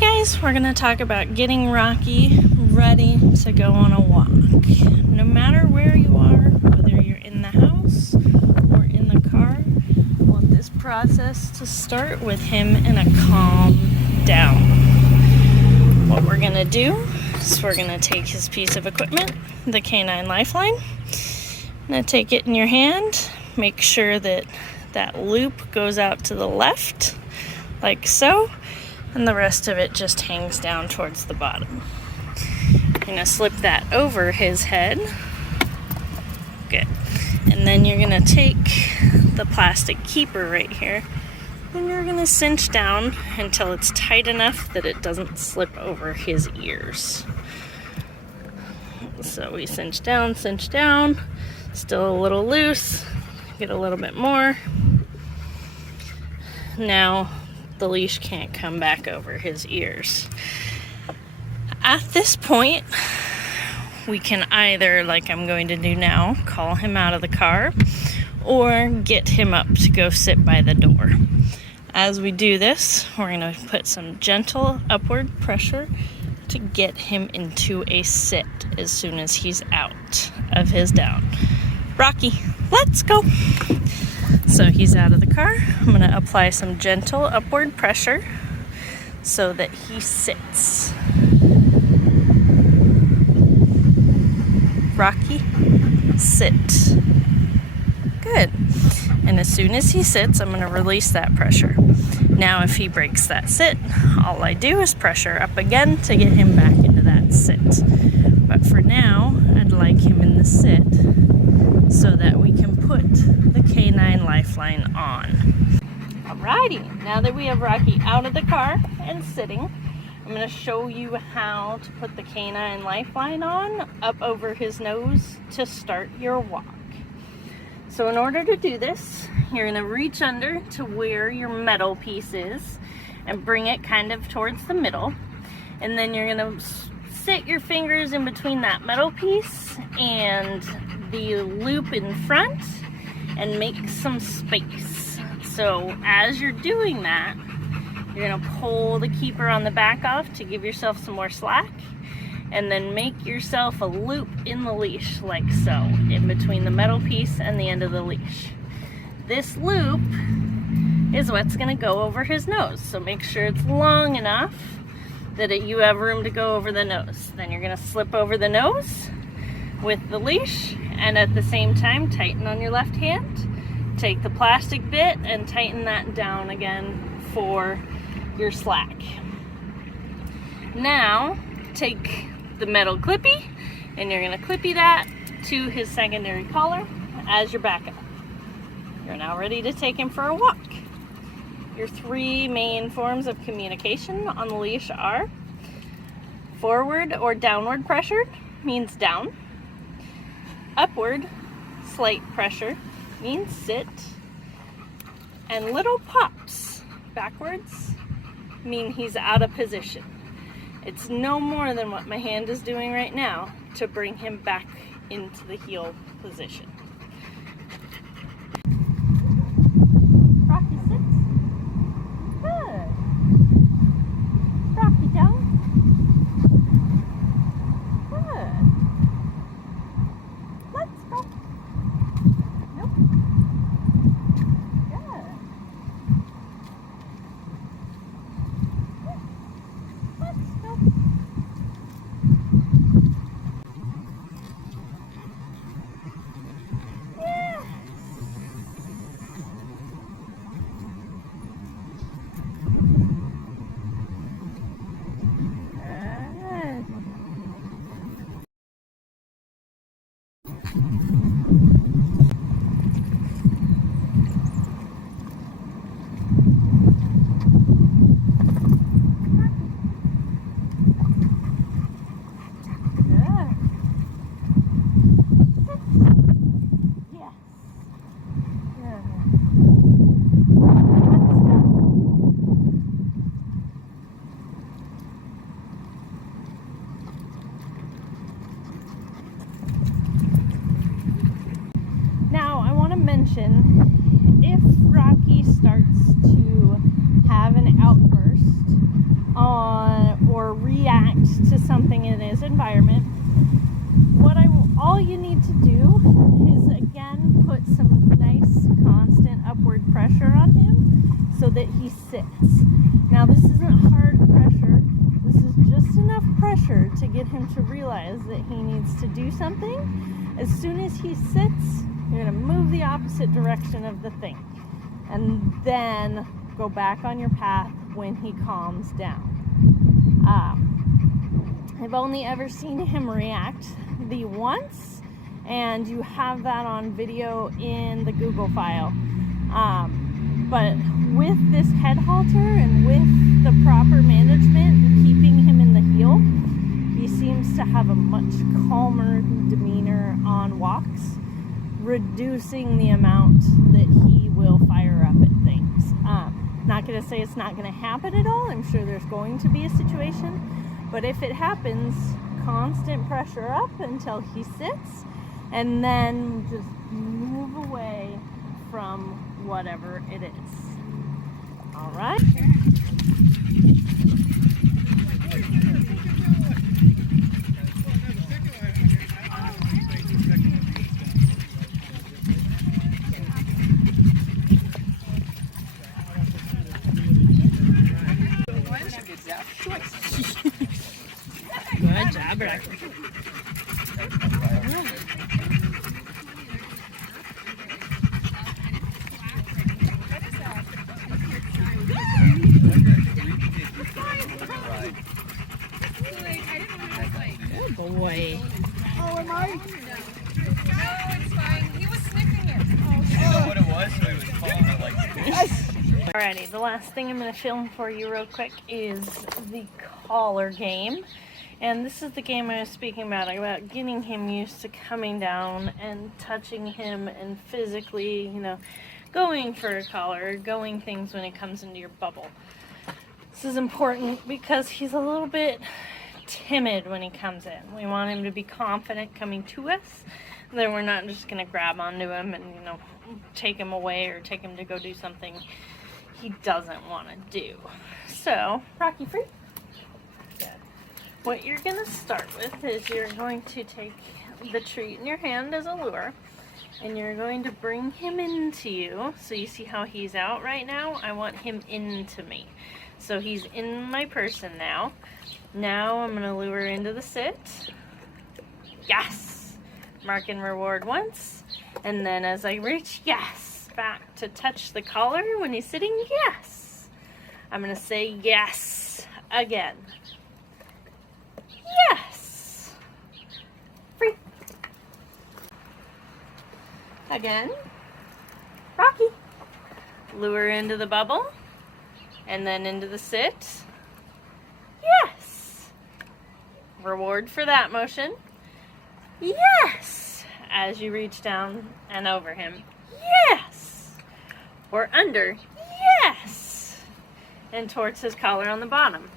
guys, we're going to talk about getting Rocky ready to go on a walk. No matter where you are, whether you're in the house or in the car, I want this process to start with him in a calm down. What we're going to do is we're going to take his piece of equipment, the canine lifeline. I'm going to take it in your hand, make sure that that loop goes out to the left, like so. And the rest of it just hangs down towards the bottom. You're going to slip that over his head. Good. And then you're going to take the plastic keeper right here, and you're going to cinch down until it's tight enough that it doesn't slip over his ears. So we cinch down, still a little loose, get a little bit more. Now, the leash can't come back over his ears. At this point, we can either, like I'm going to do now, call him out of the car or get him up to go sit by the door. As we do this, we're going to put some gentle upward pressure to get him into a sit as soon as he's out of his down. Rocky, let's go! So he's out of the car. I'm going to apply some gentle upward pressure so that he sits. Rocky, sit. Good. And as soon as he sits, I'm going to release that pressure. Now if he breaks that sit, all I do is pressure up again to get him back into that sit. But for now, I'd like him in the sit so that we can put the canine lifeline on. Alrighty, now that we have Rocky out of the car and sitting, I'm going to show you how to put the canine lifeline on up over his nose to start your walk. So in order to do this, you're going to reach under to where your metal piece is and bring it kind of towards the middle. And then you're going to sit your fingers in between that metal piece and the loop in front and make some space. So as you're doing that, you're going to pull the keeper on the back off to give yourself some more slack, and then make yourself a loop in the leash like so, in between the metal piece and the end of the leash. This loop is what's going to go over his nose, so make sure it's long enough that you have room to go over the nose. Then you're going to slip over the nose with the leash, and at the same time tighten on your left hand. Take the plastic bit and tighten that down again for your slack. Now take the metal clippy and you're going to clippy that to his secondary collar as your backup. You're now ready to take him for a walk. Your three main forms of communication on the leash are forward or downward pressure means down. Upward, slight pressure, means sit. And little pops backwards mean he's out of position. It's no more than what my hand is doing right now to bring him back into the heel position. Rocky sits. Good. Rocky down. mention, if Rocky starts to have an outburst on react to something in his environment, all you need to do is again put some nice constant upward pressure on him so that he sits. Now this isn't hard pressure, this is just enough pressure to get him to realize that he needs to do something. As soon as he sits, you're going to move the opposite direction of the thing and then go back on your path when he calms down. I've only ever seen him react the once, and you have that on video in the Google file. But with this head halter and with the proper management, keeping him in the heel, he seems to have a much calmer demeanor on walks, reducing the amount that he will fire up at things. Not going to say it's not going to happen at all. I'm sure there's going to be a situation. But if it happens, constant pressure up until he sits, and then just move away from whatever it is. All right? Good job, Rocky. Good boy. Oh, am I? No, it's fine. He was sniffing it. I know what it was, so he was following it like this. Alrighty, the last thing I'm going to film for you real quick is the collar game. And this is the game I was speaking about getting him used to coming down and touching him and physically, going for a collar, going things when it comes into your bubble. This is important because he's a little bit timid when he comes in. We want him to be confident coming to us. Then we're not just going to grab onto him and, take him away or take him to go do something he doesn't want to do. So, Rocky, free. What you're going to start with is you're going to take the treat in your hand as a lure, and you're going to bring him into you. So you see how he's out right now? I want him into me. So he's in my person now. Now I'm going to lure into the sit. Yes! Mark and reward once. And then as I reach, yes! Back to touch the collar when he's sitting, yes! I'm going to say yes again. Yes! Free. Again. Rocky. Lure into the bubble. And then into the sit. Yes! Reward for that motion. Yes! As you reach down and over him. Yes! Or under. Yes! And towards his collar on the bottom.